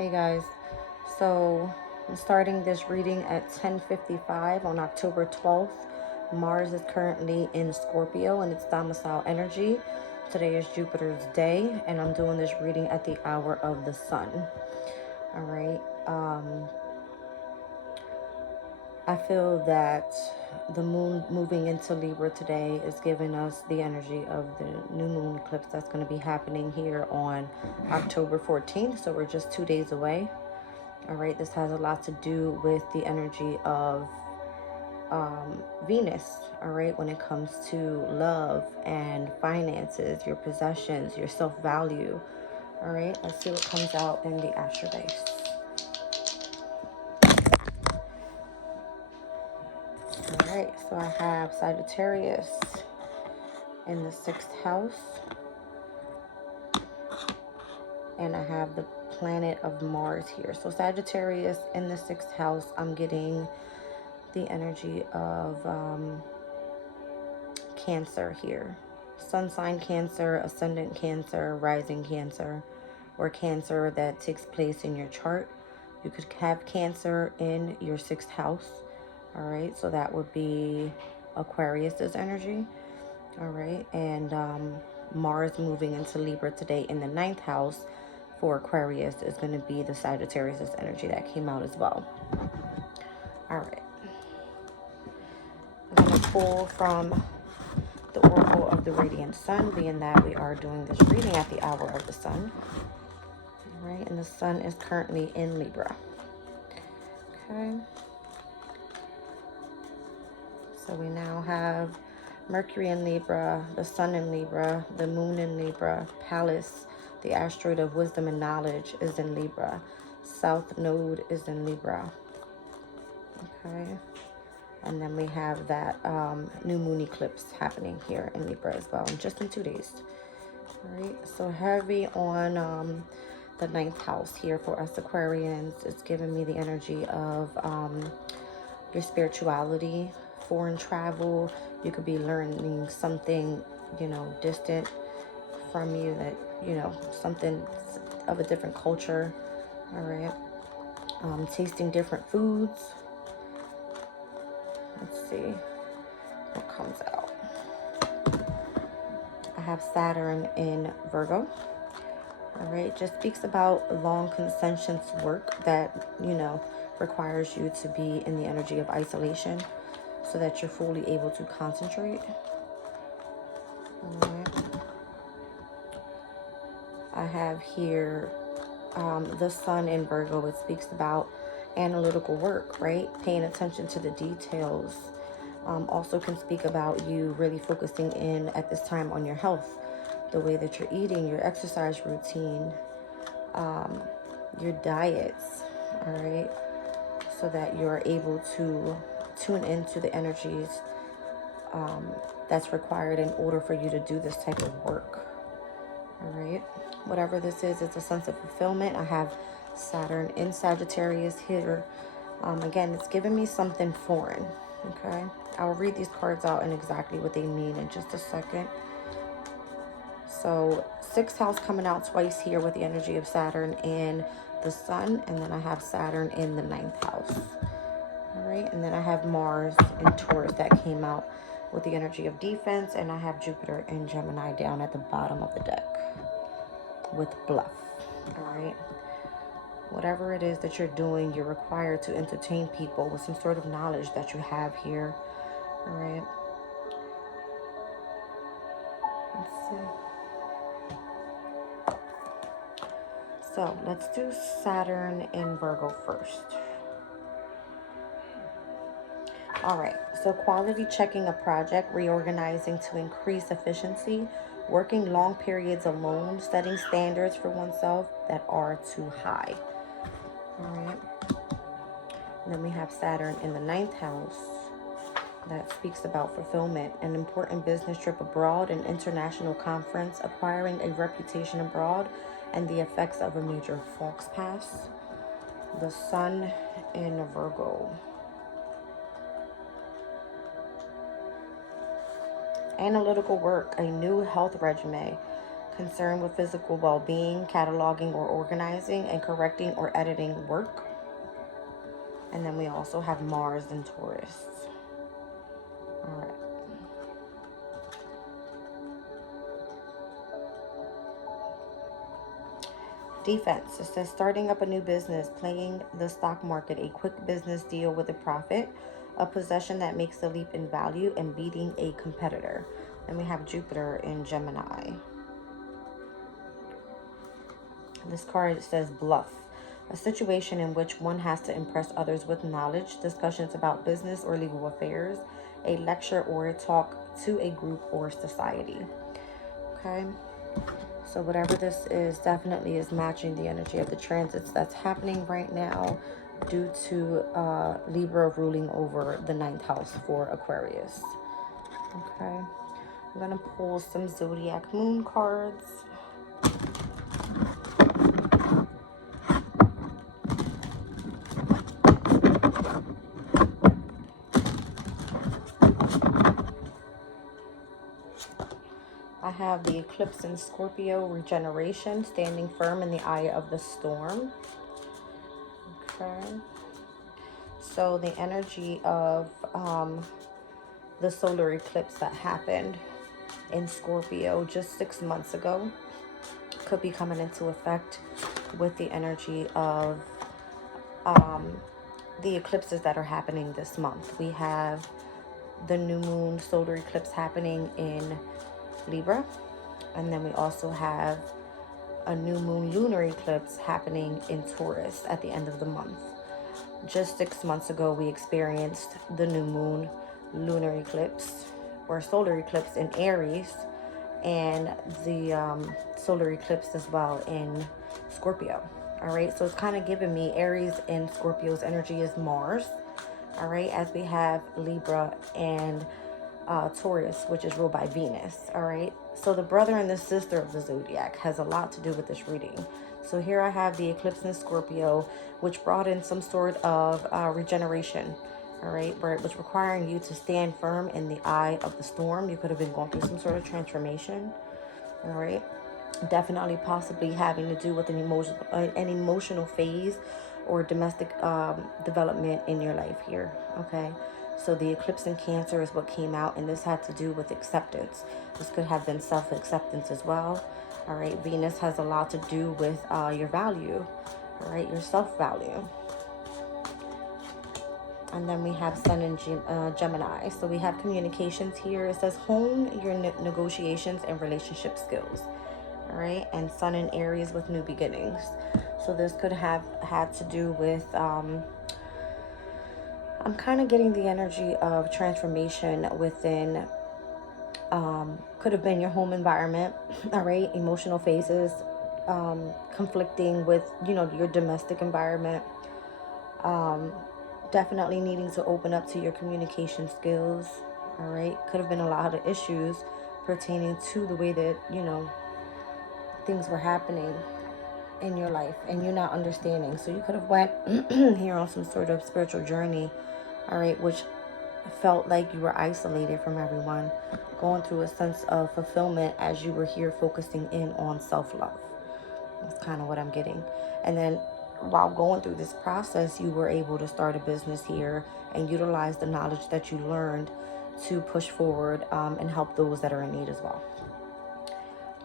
Hey guys, so I'm starting this reading at 10:55 on October 12th. Mars is currently in Scorpio and it's domicile energy. Today is Jupiter's day and I'm doing this reading at the hour of the sun. All right. I feel that the moon moving into Libra today is giving us the energy of the new moon eclipse that's going to be happening here on October 14th. So we're just 2 days away. All right, this has a lot to do with the energy of Venus, all right, when it comes to love and finances, your possessions, your self-value. All right, let's see what comes out in the astro base. All right, so I have Sagittarius in the 6th house, and I have the planet of Mars here. So Sagittarius in the 6th house, I'm getting the energy of Cancer here. Sun sign Cancer, ascendant Cancer, rising Cancer, or Cancer that takes place in your chart. You could have Cancer in your 6th house. All right, so that would be Aquarius's energy. All right, and Mars moving into Libra today in the 9th house for Aquarius is going to be the Sagittarius' energy that came out as well. All right, I'm going to pull from the Oracle of the Radiant Sun, being that we are doing this reading at the hour of the sun. All right, and the sun is currently in Libra. Okay. So we now have Mercury in Libra, the sun in Libra, the moon in Libra, Pallas, the asteroid of wisdom and knowledge, is in Libra. South node is in Libra. Okay. And then we have that new moon eclipse happening here in Libra as well, just in 2 days. All right, so heavy on the 9th house here for us Aquarians. It's giving me the energy of your spirituality, foreign travel. You could be learning something, distant from you, that, something of a different culture. All right, tasting different foods. Let's see what comes out. I have Saturn in Virgo. All right, just speaks about long consensus work that, requires you to be in the energy of isolation so that you're fully able to concentrate. All right. I have here the sun in Virgo. It speaks about analytical work, right? Paying attention to the details. Also can speak about you really focusing in at this time on your health, the way that you're eating, your exercise routine, your diets, all right? So that you're able to tune into the energies that's required in order for you to do this type of work. All right, whatever this is, it's a sense of fulfillment. I have Saturn in Sagittarius here. Again, it's giving me something foreign. Okay, I'll read these cards out and exactly what they mean in just a second. So 6th house coming out twice here with the energy of Saturn and the sun, and then I have Saturn in the 9th house. All right, and then I have Mars in Taurus that came out with the energy of defense, and I have Jupiter in Gemini down at the bottom of the deck with bluff. All right, whatever it is that you're doing, you're required to entertain people with some sort of knowledge that you have here. All right, let's see. So let's do Saturn in Virgo first. All right, so quality checking a project, reorganizing to increase efficiency, working long periods alone, setting standards for oneself that are too high. All right. And then we have Saturn in the 9th house. That speaks about fulfillment, an important business trip abroad, an international conference, acquiring a reputation abroad, and the effects of a major fox pass. The sun in Virgo. Analytical work, a new health regimen, concerned with physical well-being, cataloging or organizing, and correcting or editing work. And then we also have Mars in Taurus. All right. Defense. It says starting up a new business, playing the stock market, a quick business deal with a profit, a possession that makes a leap in value, and beating a competitor. Then we have Jupiter in Gemini. This card says bluff. A situation in which one has to impress others with knowledge, discussions about business or legal affairs, a lecture or a talk to a group or society. Okay. So whatever this is definitely is matching the energy of the transits that's happening right now due to Libra ruling over the 9th house for Aquarius. Okay. I'm going to pull some zodiac moon cards. I have the eclipse in Scorpio, regeneration, standing firm in the eye of the storm. Okay. So the energy of the solar eclipse that happened in Scorpio just 6 months ago could be coming into effect with the energy of the eclipses that are happening this month. We have the new moon solar eclipse happening in Libra, and then we also have a new moon lunar eclipse happening in Taurus at the end of the month. Just 6 months ago, we experienced the new moon lunar eclipse or solar eclipse in Aries, and the solar eclipse as well in Scorpio. All right, so it's kind of giving me Aries and Scorpio's energy is Mars. All right, as we have Libra and Taurus, which is ruled by Venus. All right, so the brother and the sister of the zodiac has a lot to do with this reading. So here I have the eclipse in Scorpio, which brought in some sort of regeneration. All right, where it was requiring you to stand firm in the eye of the storm. You could have been going through some sort of transformation. All right, definitely possibly having to do with an emotional phase or domestic development in your life here. Okay. So the eclipse in Cancer is what came out, and this had to do with acceptance. This could have been self-acceptance as well. All right, Venus has a lot to do with your value, all right, your self-value. And then we have Sun in Gemini. So we have communications here. It says hone your negotiations and relationship skills. All right, and Sun in Aries with new beginnings. So this could have had to do with I'm kind of getting the energy of transformation within, could have been your home environment, all right, emotional phases, conflicting with, your domestic environment, definitely needing to open up to your communication skills, all right, could have been a lot of issues pertaining to the way that, things were happening in your life and you're not understanding. So you could have went here on some sort of spiritual journey, all right, which felt like you were isolated from everyone, going through a sense of fulfillment as you were here focusing in on self-love. That's kind of what I'm getting. And then while going through this process, you were able to start a business here and utilize the knowledge that you learned to push forward and help those that are in need as well.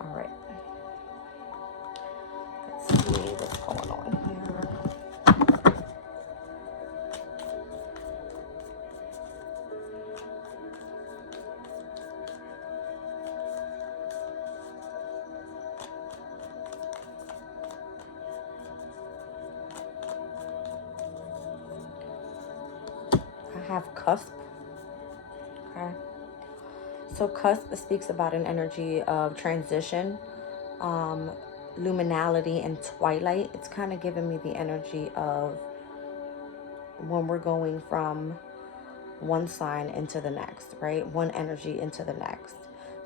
All right. Let's see what's going on here. I have cusp. Okay. So cusp speaks about an energy of transition, luminality and twilight. It's kind of giving me the energy of when we're going from one sign into the next, right? One energy into the next.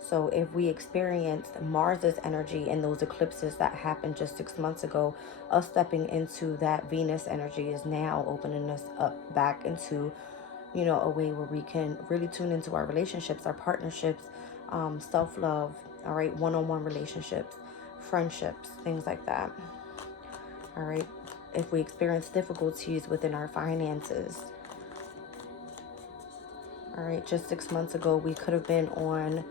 So if we experienced Mars's energy in those eclipses that happened just 6 months ago, us stepping into that Venus energy is now opening us up back into, a way where we can really tune into our relationships, our partnerships, self-love, all right, one-on-one relationships, friendships, things like that. All right, if we experience difficulties within our finances, all right, just 6 months ago, we could have been on,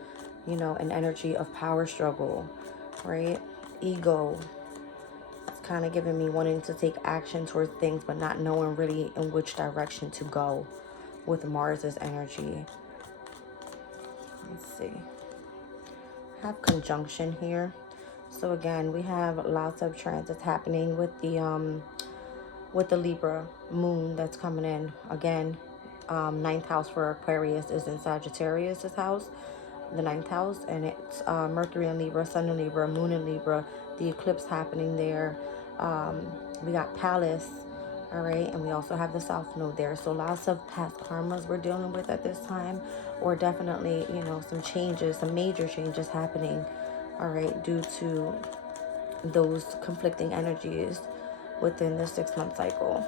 you know, an energy of power struggle, right? Ego. It's kind of giving me wanting to take action towards things, but not knowing really in which direction to go with Mars's energy. Let's see. I have conjunction here. So again, we have lots of transits happening with the Libra moon that's coming in. Again, ninth house for Aquarius is in Sagittarius's house, the ninth house, and it's Mercury in Libra, Sun in Libra, Moon in Libra, the eclipse happening there. We got Palace, all right, and we also have the South Node there. So lots of past karmas we're dealing with at this time, or definitely, you know, some changes, some major changes happening, all right, due to those conflicting energies within the 6-month cycle.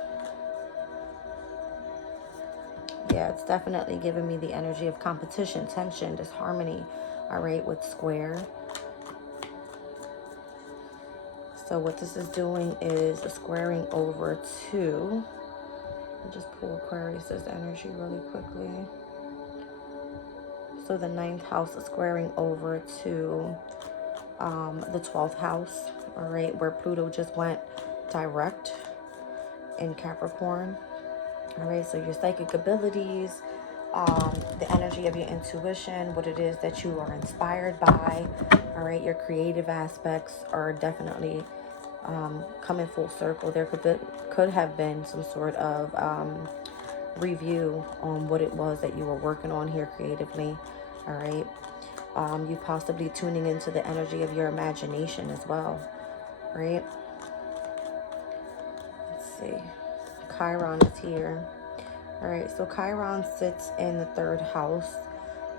Yeah, it's definitely giving me the energy of competition, tension, disharmony, all right, with square. So what this is doing is squaring over to, I'll just pull Aquarius's energy really quickly. So the 9th house is squaring over to the 12th house, all right, where Pluto just went direct in Capricorn. All right, so your psychic abilities, the energy of your intuition, what it is that you are inspired by, all right, your creative aspects are definitely coming full circle. There could have been some sort of review on what it was that you were working on here creatively, all right. You possibly tuning into the energy of your imagination as well, right? Let's see. Chiron is here. All right, so Chiron sits in the 3rd house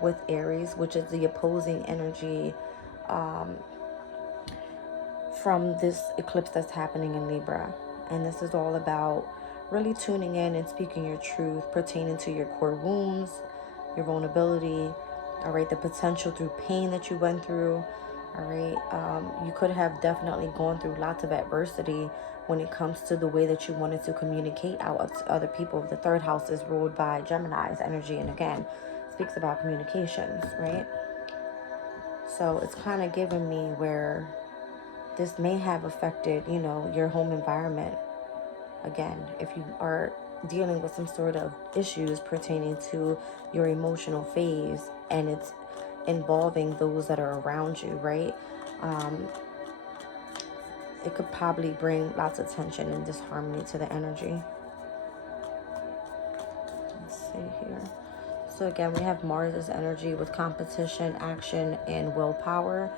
with Aries, which is the opposing energy from this eclipse that's happening in Libra. And this is all about really tuning in and speaking your truth pertaining to your core wounds, your vulnerability, all right, the potential through pain that you went through, all right. You could have definitely gone through lots of adversity when it comes to the way that you wanted to communicate out to other people. The 3rd house is ruled by Gemini's energy, and again, speaks about communications, right? So it's kind of giving me where this may have affected, you know, your home environment. Again, if you are dealing with some sort of issues pertaining to your emotional phase and it's involving those that are around you, right? It could probably bring lots of tension and disharmony to the energy. Let's see here. So again, we have Mars's energy with competition, action, and willpower,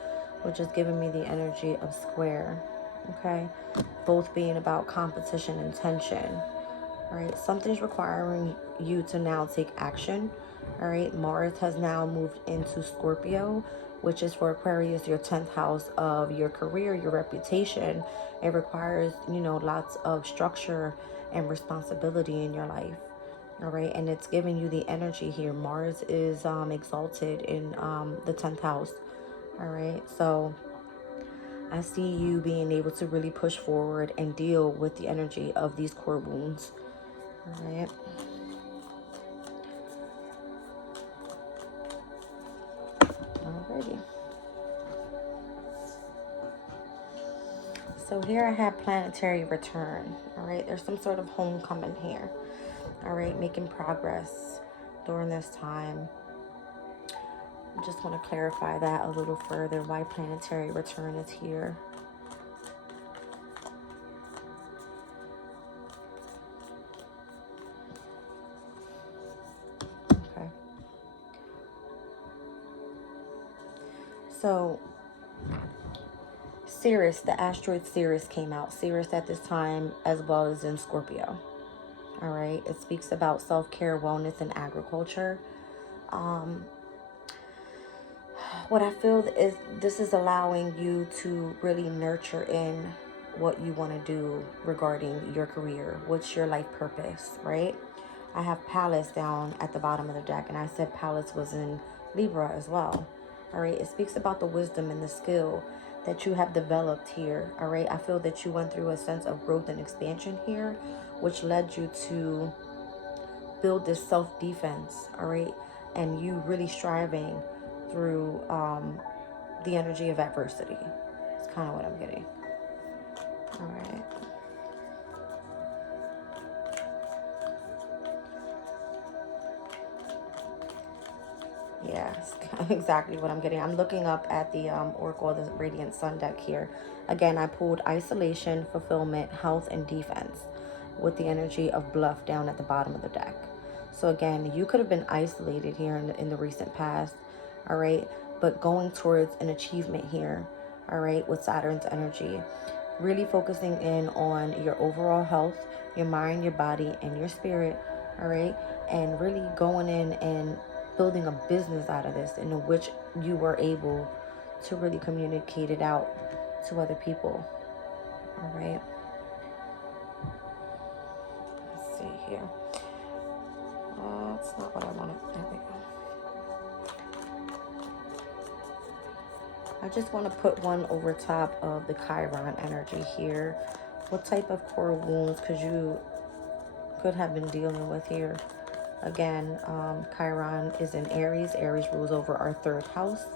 which is giving me the energy of square, okay? Both being about competition and tension, all right? Something's requiring you to now take action, all right? Mars has now moved into Scorpio, which is for Aquarius, your 10th house of your career, your reputation. It requires, you know, lots of structure and responsibility in your life. All right, and it's giving you the energy here. Mars is exalted in the 10th house. All right, so I see you being able to really push forward and deal with the energy of these core wounds. All right. Alrighty. So here I have planetary return. All right, there's some sort of homecoming here. All right, making progress during this time. I just want to clarify that a little further, why planetary return is here. Okay. So Sirius, the asteroid Sirius came out. Sirius at this time as well as in Scorpio. All right, it speaks about self-care, wellness, and agriculture. What I feel is this is allowing you to really nurture in what you want to do regarding your career. What's your life purpose, right? I have Palace down at the bottom of the deck, and I said Palace was in Libra as well. All right, it speaks about the wisdom and the skill that you have developed here. All right, I feel that you went through a sense of growth and expansion here, which led you to build this self-defense. All right, and you really striving through the energy of adversity. It's kind of what I'm getting. All right. Yes, exactly what I'm getting. I'm looking up at the Oracle of the Radiant Sun deck here. Again, I pulled isolation, fulfillment, health, and defense with the energy of bluff down at the bottom of the deck. So again, you could have been isolated here in the recent past, all right? But going towards an achievement here, all right, with Saturn's energy. Really focusing in on your overall health, your mind, your body, and your spirit, all right? And really going in and building a business out of this in which you were able to really communicate it out to other people, all right? Let's see here. That's not what I wanted. There we go. I just want to put one over top of the Chiron energy here. What type of core wounds could have been dealing with here? Again, Chiron is in Aries. Aries rules over our third house,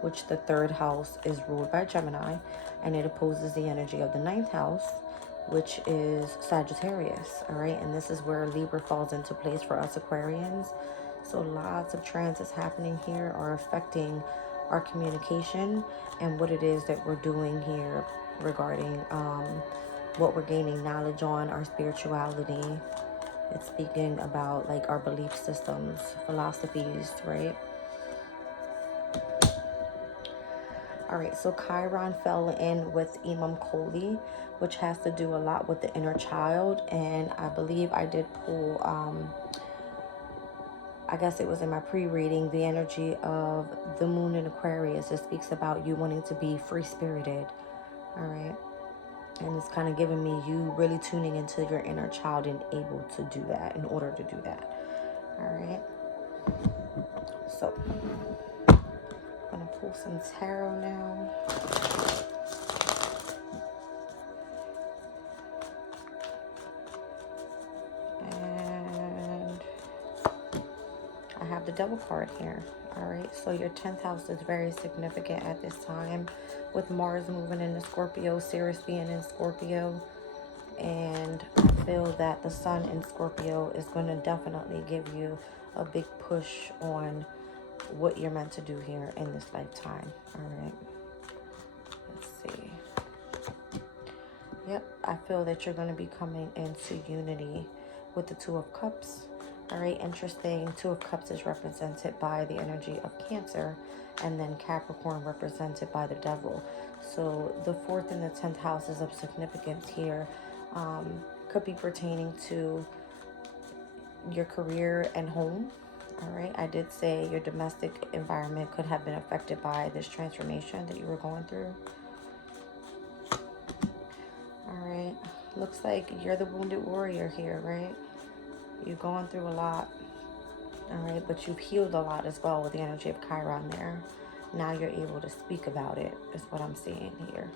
which the third house is ruled by Gemini, and it opposes the energy of the ninth house, which is Sagittarius, all right? And this is where Libra falls into place for us Aquarians. So lots of transits happening here are affecting our communication and what it is that we're doing here regarding what we're gaining knowledge on, our spirituality. It's speaking about like our belief systems, philosophies, right? All right, so Chiron fell in with Imam Koli, which has to do a lot with the inner child. And I believe I did pull, I guess it was in my pre-reading, the energy of the moon in Aquarius. It speaks about you wanting to be free-spirited, all right? And it's kind of giving me you really tuning into your inner child and able to do that in order to do that. All right. So I'm going to pull some tarot now. And I have the Devil card here. All right. So your 10th house is very significant at this time, with Mars moving into Scorpio, Sirius being in Scorpio. And I feel that the sun in Scorpio is going to definitely give you a big push on what you're meant to do here in this lifetime. All right. Let's see. Yep. I feel that you're going to be coming into unity with the Two of Cups. All right. Interesting. Two of Cups is represented by the energy of Cancer, and then Capricorn represented by the Devil. So the 4th and the 10th houses of significance here could be pertaining to your career and home. All right. I did say your domestic environment could have been affected by this transformation that you were going through. All right. Looks like you're the wounded warrior here, right? You're going through a lot. All right. But you've healed a lot as well with the energy of Chiron there. Now you're able to speak about it, is what I'm seeing here.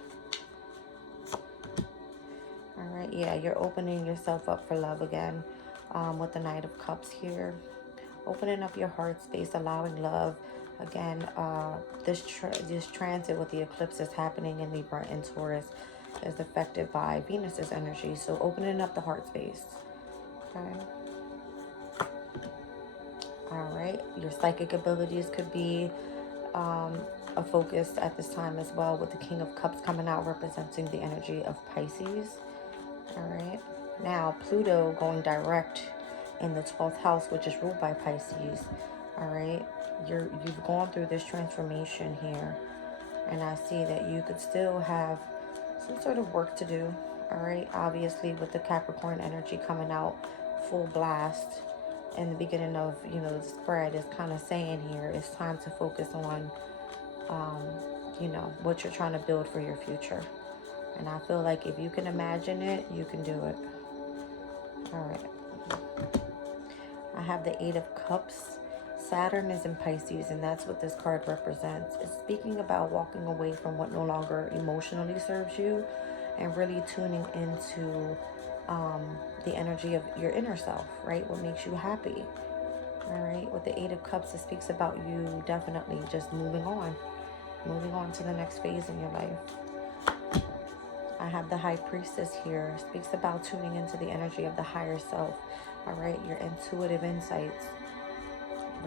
All right, yeah, you're opening yourself up for love again with the Knight of Cups here. Opening up your heart space, allowing love. Again, this transit with the eclipses happening in Libra and Taurus is affected by Venus's energy. So opening up the heart space. Okay. All right, your psychic abilities could be a focus at this time as well, with the King of Cups coming out representing the energy of Pisces. All right, now Pluto going direct in the 12th house, which is ruled by Pisces. All right, you've gone through this transformation here, and I see that you could still have some sort of work to do. All right, obviously with the Capricorn energy coming out full blast in the beginning of, you know, the spread is kind of saying here it's time to focus on you know, what you're trying to build for your future. And I feel like if you can imagine it, you can do it. All right. I have the 8 of Cups Saturn is in Pisces, and that's what this card represents. It's speaking about walking away from what no longer emotionally serves you and really tuning into the energy of your inner self, right? What makes you happy, all right? With the Eight of Cups, it speaks about you definitely just moving on to the next phase in your life. I have the High Priestess here. It speaks about tuning into the energy of the higher self, all right? Your intuitive insights.